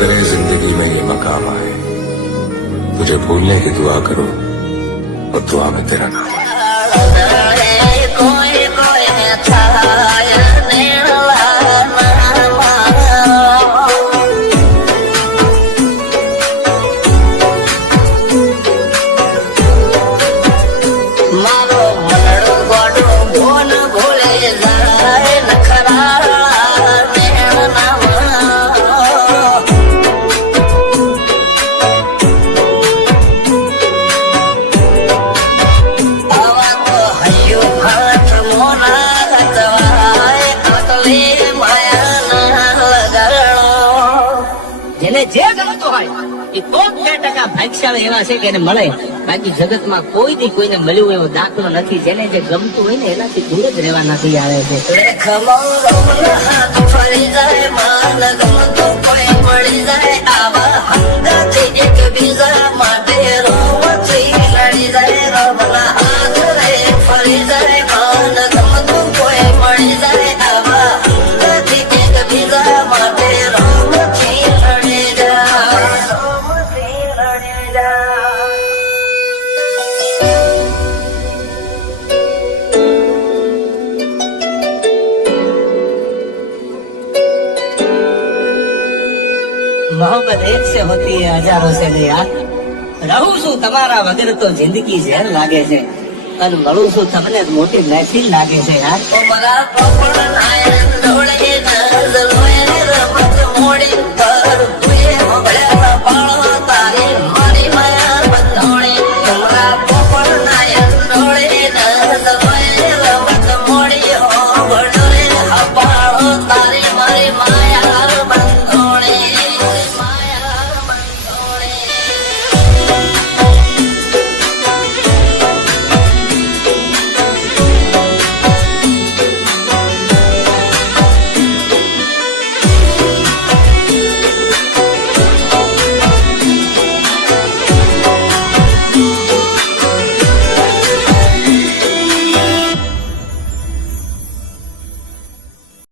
करे जिंदगी में ये मकाम आए, तुझे भूलने की दुआ करो और दुआ में तेरा नाम आए। જેને જે ગમતું હોય એ કોક 2% ભાગ્યશાળી એવા છે કે એને મળે, બાકી જગતમાં કોઈ દી કોઈને મળ્યું એવો દાખલો નથી. જેને જે ગમતું હોય ને એનાથી દૂર જ રહેવા નથી આવે છે. ફરી જાય માન ગમતું કોઈ મળી જાય આવા હંગાથી એક બીજા માટે રોમથી લડી જાય રબના હાથ રે. ફરી જાય માન ગમતું કોઈ મળી જાય આવા હંગાથી એક બીજા માટે રોમથી લડી જાય રોમથી લડી જાય. मोहब्बत एक से होती है हजारों से नहीं यार. રહું છું તમારા વગર તો જિંદગી ઝેર લાગે છે, અને મળું છું તમને મોટી મહેફિલ લાગે છે યાર. મોડી